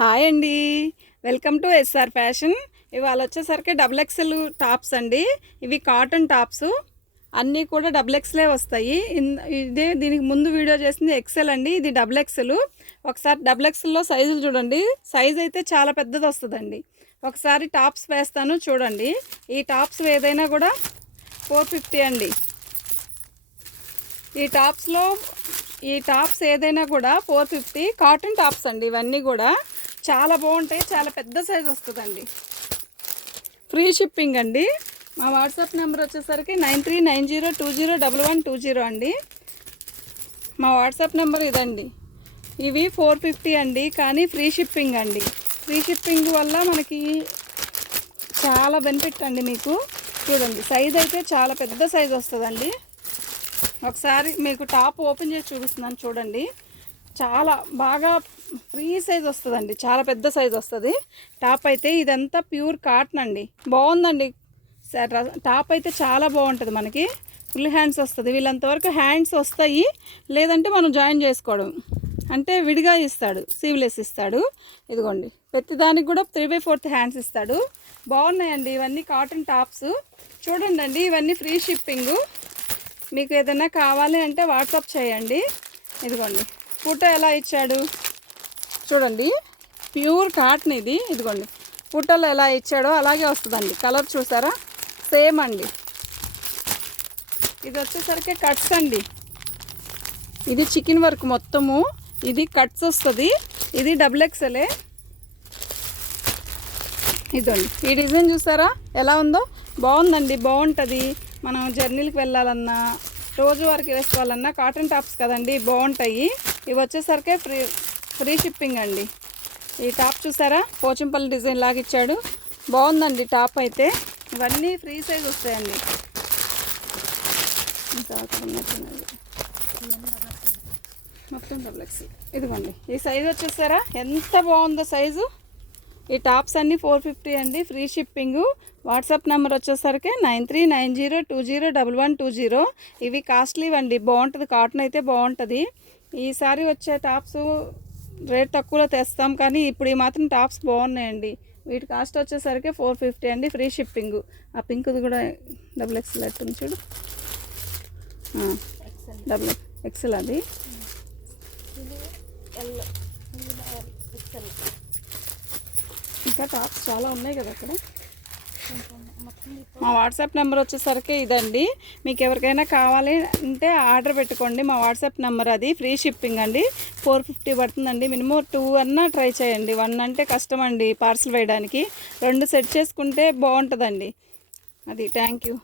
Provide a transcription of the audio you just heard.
Hi అండి, welcome to SR fashion. ఇవాళ వచ్చేసరికి డబుల్ ఎక్సెల్ టాప్స్ అండి. ఇవి కాటన్ టాప్స్ అన్నీ కూడా డబుల్ ఎక్స్లే వస్తాయి. ఇదే దీనికి ముందు వీడియో చేసింది ఎక్సెల్ అండి, ఇది డబుల్ ఎక్సెల్. ఒకసారి డబుల్ ఎక్సెల్లో సైజులు చూడండి. సైజ్ అయితే చాలా పెద్దది వస్తుందండి. ఒకసారి టాప్స్ వేస్తాను చూడండి. ఈ టాప్స్ ఏదైనా కూడా 450 అండి. ఈ టాప్స్ ఏదైనా కూడా 450 కాటన్ టాప్స్ అండి. ఇవన్నీ కూడా చాలా బాగుంటాయి, చాలా పెద్ద సైజ్ వస్తుందండి. ఫ్రీ షిప్పింగ్ అండి. మా వాట్సాప్ నెంబర్ వచ్చేసరికి 9390201120 అండి. మా వాట్సాప్ నెంబర్ ఇదండి. ఇవి 450 అండి, కానీ ఫ్రీ షిప్పింగ్ అండి. ఫ్రీ షిప్పింగ్ వల్ల మనకి చాలా బెనిఫిట్ అండి. మీకు చూడండి, సైజ్ అయితే చాలా పెద్ద సైజ్ వస్తుందండి. ఒకసారి మీకు టాప్ ఓపెన్ చేసి చూపిస్తున్నాను చూడండి. చాలా బాగా ఫ్రీ సైజ్ వస్తుందండి, చాలా పెద్ద సైజ్ వస్తుంది టాప్ అయితే. ఇదంతా ప్యూర్ కాటన్ అండి, బాగుందండి. టాప్ అయితే చాలా బాగుంటుంది. మనకి ఫుల్ హ్యాండ్స్ వస్తుంది. వీళ్ళంతవరకు హ్యాండ్స్ వస్తాయి, లేదంటే మనం జాయిన్ చేసుకోవడం, అంటే విడిగా ఇస్తాడు, సీవ్లెస్ ఇస్తాడు. ఇదిగోండి, ప్రతిదానికి కూడా 3/4 హ్యాండ్స్ ఇస్తాడు. బాగున్నాయండి ఇవన్నీ కాటన్ టాప్స్. చూడండి అండి, ఇవన్నీ ఫ్రీ షిప్పింగు. మీకు ఏదైనా కావాలి అంటే వాట్సాప్ చేయండి. ఇదిగోండి, ఫోటో ఎలా ఇచ్చాడు చూడండి, ప్యూర్ కాటన్ ఇది. ఇదిగోండి, ఫోటోలో ఎలా ఇచ్చాడో అలాగే వస్తుందండి. కలర్ చూసారా, సేమ్ అండి. ఇది వచ్చేసరికి కట్స్ అండి. ఇది చికెన్ వర్క్ మొత్తము, ఇది కట్స్ వస్తుంది. ఇది డబుల్ ఎక్సెలే. ఇదండి, ఈ డిజైన్ చూసారా ఎలా ఉందో, బాగుందండి, బాగుంటుంది. మనం జర్నీలకు వెళ్ళాలన్నా, రోజు వరకు వేసుకోవాలన్నా కాటన్ టాప్స్ కదండి, బాగుంటాయి. ఇవి వచ్చేసరికి ఫ్రీ షిప్పింగ్ అండి. ఈ టాప్ చూసారా, పోచంపల్లి డిజైన్ లాగా ఇచ్చాడు, బాగుందండి టాప్ అయితే. ఇవన్నీ ఫ్రీ సైజ్ వస్తాయండి. మొత్తం డబుల్ ఎక్సెల్. ఇదిగోండి, ఈ సైజు వచ్చేసారా ఎంత బాగుందో సైజు. ఈ టాప్స్ అన్నీ 450 అండి, ఫ్రీ షిప్పింగు. వాట్సాప్ నెంబర్ వచ్చేసరికి 9390201120. ఇవి కాస్ట్లీ అండి, బాగుంటుంది. కాటన్ అయితే బాగుంటుంది. ఈసారి వచ్చే టాప్స్ రేట్ తక్కువలో తెస్తాం, కానీ ఇప్పుడు ఈ మాత్రం టాప్స్ బాగున్నాయండి. వీటి కాస్ట్ వచ్చేసరికి 450 అండి, ఫ్రీ షిప్పింగు. ఆ పింక్ది కూడా డబుల్ ఎక్సెల్ ఎట్టుంది చూడు, డబుల్ ఎక్సెల్ అది. ఇంకా టాప్స్ చాలా ఉన్నాయి కదా అక్కడ. మా వాట్సాప్ నెంబర్ వచ్చేసరికి ఇదండి. మీకు ఎవరికైనా కావాలి అంటే ఆర్డర్ పెట్టుకోండి. మా వాట్సాప్ నెంబర్ అది. ఫ్రీ షిప్పింగ్ అండి, 450 పడుతుందండి. మినిమం 2 అన్నా ట్రై చేయండి. 1 అంటే కష్టం అండి పార్సిల్ వేయడానికి. 2 సెట్ చేసుకుంటే బాగుంటుందండి. అది. Thank you.